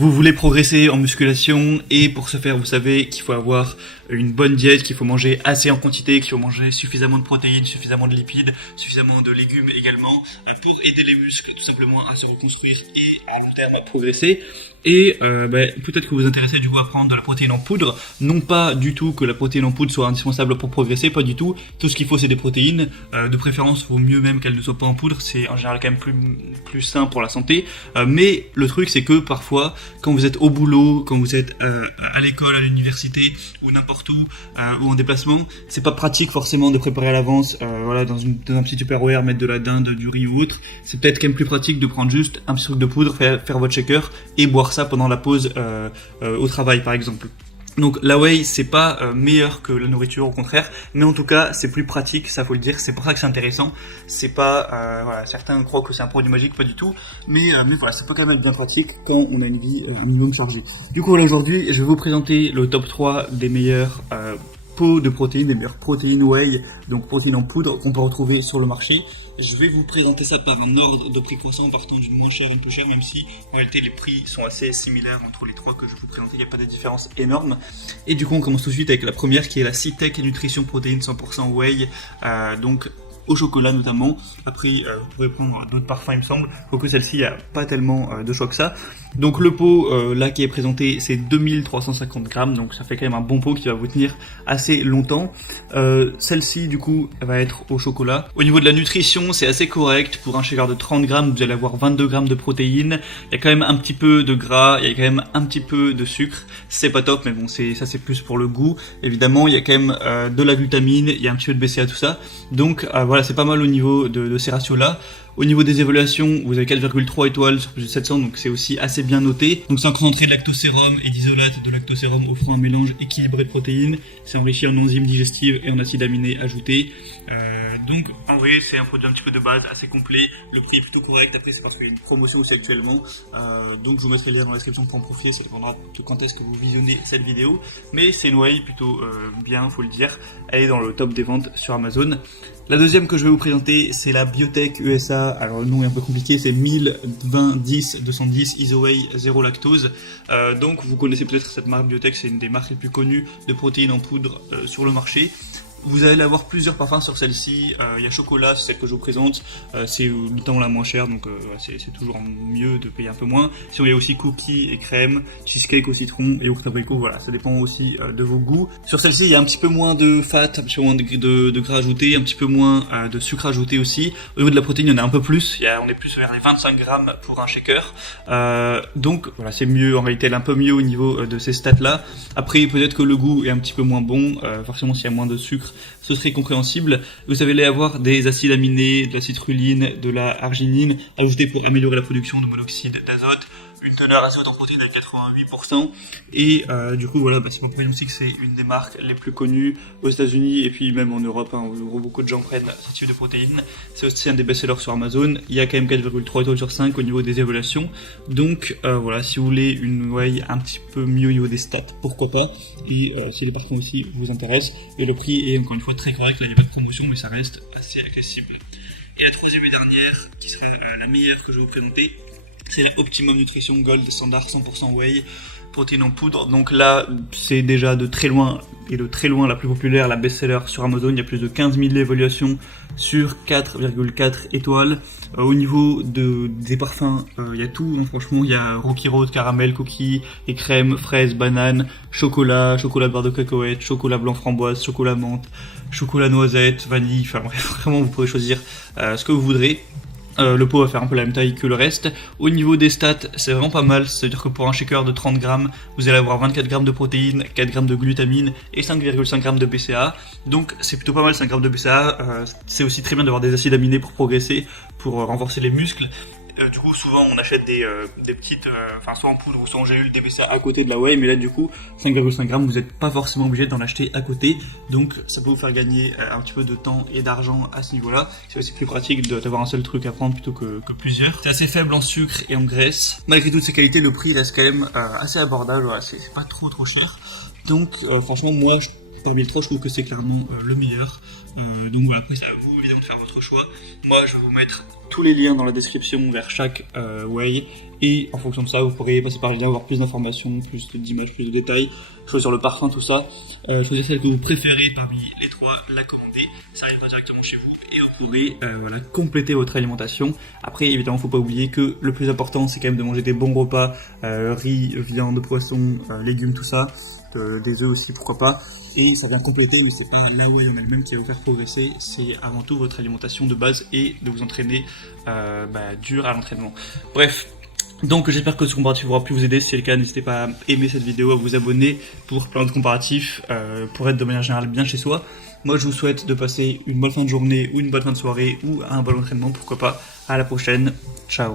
Vous voulez progresser en musculation et pour ce faire, vous savez qu'il faut avoir une bonne diète, qu'il faut manger assez en quantité, qu'il faut manger suffisamment de protéines, suffisamment de lipides, suffisamment de légumes également pour aider les muscles tout simplement à se reconstruire et à long terme à progresser. Et peut-être que vous vous intéressez du coup à prendre de la protéine en poudre. Non pas du tout que la protéine en poudre soit indispensable pour progresser, pas du tout. Tout ce qu'il faut c'est des protéines. De préférence, vaut mieux même qu'elles ne soient pas en poudre. C'est en général quand même plus sain pour la santé. Mais le truc c'est que parfois, quand vous êtes au boulot, quand vous êtes à l'école, à l'université ou n'importe où ou en déplacement, c'est pas pratique forcément de préparer à l'avance. Dans un petit Tupperware, mettre de la dinde, du riz ou autre. C'est peut-être quand même plus pratique de prendre juste un petit truc de poudre, faire votre shaker et boire ça pendant la pause au travail par exemple. Donc la whey c'est pas meilleur que la nourriture, au contraire, mais en tout cas c'est plus pratique, ça faut le dire, c'est pour ça que c'est intéressant. C'est pas certains croient que c'est un produit magique, pas du tout, mais voilà, ça peut quand même être bien pratique quand on a une vie un minimum chargée. Du coup aujourd'hui je vais vous présenter le top 3 des meilleurs pots de protéines, des meilleures protéines whey, donc protéines en poudre qu'on peut retrouver sur le marché. Je vais vous présenter ça par un ordre de prix croissant, partant d'une moins chère à une plus chère, même si en réalité les prix sont assez similaires entre les trois que je vais vous présenter, il n'y a pas de différence énorme. Et du coup on commence tout de suite avec la première qui est la Cytec Nutrition Protéine 100% whey, donc au chocolat notamment. Après vous pouvez prendre d'autres parfums il me semble, quoique celle-ci il n'y a pas tellement de choix que ça. Donc le pot là qui est présenté c'est 2350 grammes, donc ça fait quand même un bon pot qui va vous tenir assez longtemps. Celle-ci du coup elle va être au chocolat. Au niveau de la nutrition c'est assez correct, pour un shaker de 30 grammes vous allez avoir 22 grammes de protéines, il y a quand même un petit peu de gras, il y a quand même un petit peu de sucre, c'est pas top mais bon ça c'est plus pour le goût. Évidemment il y a quand même de la glutamine, il y a un petit peu de BCA tout ça, donc voilà c'est pas mal au niveau de ces ratios là. Au niveau des évaluations, vous avez 4,3 étoiles sur plus de 700, donc c'est aussi assez bien noté. Donc c'est en concentré de lactosérum et d'isolate de lactosérum offrant un mélange équilibré de protéines. C'est enrichi en enzymes digestives et en acides aminés ajoutés. Donc en vrai c'est un produit un petit peu de base, assez complet. Le prix est plutôt correct, après c'est parce qu'il y a une promotion aussi actuellement. Donc je vous mettrai le lien dans la description pour en profiter, ça dépendra de quand est-ce que vous visionnez cette vidéo. Mais c'est une whey plutôt bien, faut le dire. Elle est dans le top des ventes sur Amazon. La deuxième que je vais vous présenter, c'est la Biotech USA. Alors le nom est un peu compliqué, c'est 1020-10-210 Isowhey 0 lactose. Donc vous connaissez peut-être cette marque Biotech, c'est une des marques les plus connues de protéines en poudre sur le marché. Vous allez avoir plusieurs parfums sur celle-ci, il y a chocolat, c'est celle que je vous présente, c'est notamment la moins chère, donc c'est toujours mieux de payer un peu moins. Sinon il y a aussi cookies et crème, cheesecake au citron et yaourt abricot, voilà, ça dépend aussi de vos goûts. Sur celle-ci il y a un petit peu moins de fat, un petit peu moins de gras ajouté, un petit peu moins de sucre ajouté aussi. Au niveau de la protéine il y en a un peu plus, on est plus vers les 25 grammes pour un shaker, donc voilà c'est mieux, en réalité elle est un peu mieux au niveau de ces stats là. Après peut-être que le goût est un petit peu moins bon, forcément s'il y a moins de sucre ce serait compréhensible. Vous allez avoir des acides aminés, de la citrulline, de la arginine ajoutés pour améliorer la production de monoxyde d'azote, une teneur azote en protéines de 88%, et du coup voilà, c'est pour aussi que c'est une des marques les plus connues aux États-Unis et puis même en Europe, où beaucoup de gens prennent ce type de protéines. C'est aussi un des best-sellers sur Amazon, il y a quand même 4,3 étoiles sur 5 au niveau des évaluations, donc voilà, si vous voulez une whey un petit peu mieux au niveau des stats, pourquoi pas, et si les parfums aussi vous intéressent, et le prix est encore une fois très correct, là il n'y a pas de promotion mais ça reste assez accessible. Et la troisième et dernière, qui sera la meilleure que je vais vous présenter, c'est la Optimum Nutrition Gold Standard 100% whey, protéines en poudre. Donc là, c'est déjà de très loin la plus populaire, la best-seller sur Amazon. Il y a plus de 15 000 évaluations sur 4,4 étoiles. Au niveau des parfums, il y a tout, franchement, il y a Rocky Road, caramel, cookies et crème, fraises, bananes, chocolat beurre de cacahuète, chocolat blanc framboise, chocolat menthe, chocolat noisette, vanille, enfin bref, vraiment vous pourrez choisir ce que vous voudrez. Le pot va faire un peu la même taille que le reste. Au niveau des stats, c'est vraiment pas mal, c'est-à-dire que pour un shaker de 30 grammes, vous allez avoir 24 grammes de protéines, 4 grammes de glutamine et 5,5 grammes de BCA. Donc c'est plutôt pas mal, 5 grammes de BCA. C'est aussi très bien d'avoir des acides aminés pour progresser, pour renforcer les muscles. Du coup souvent on achète des petites, soit en poudre ou soit en gélule des BCA à côté de la whey, mais là du coup 5,5 grammes vous n'êtes pas forcément obligé d'en acheter à côté, donc ça peut vous faire gagner un petit peu de temps et d'argent à ce niveau là. C'est aussi plus pratique d'avoir un seul truc à prendre plutôt que plusieurs. C'est assez faible en sucre et en graisse, malgré toutes ces qualités le prix reste quand même assez abordable, voilà, c'est pas trop cher, donc franchement moi parmi les trois, je trouve que c'est clairement le meilleur. Donc voilà, après c'est à vous évidemment de faire votre choix. Moi je vais vous mettre tous les liens dans la description vers chaque whey, et en fonction de ça vous pourrez passer par les liens, avoir plus d'informations, plus d'images, plus de détails, choisir le parfum, tout ça, choisir celle que vous préférez parmi les trois, la commander, ça arrivera directement chez vous et vous pourrez voilà, compléter votre alimentation. Après évidemment faut pas oublier que le plus important c'est quand même de manger des bons repas, riz, viande, poisson, légumes, tout ça, des œufs aussi pourquoi pas, et ça vient compléter, mais c'est pas la whey en elle-même qui va vous faire progresser, c'est avant tout votre alimentation de base et de vous entraîner dur à l'entraînement. Bref, donc j'espère que ce comparatif aura pu vous aider. Si c'est le cas, n'hésitez pas à aimer cette vidéo, à vous abonner pour plein de comparatifs, pour être de manière générale bien chez soi. Moi je vous souhaite de passer une bonne fin de journée ou une bonne fin de soirée ou un bon entraînement, pourquoi pas. À la prochaine, ciao.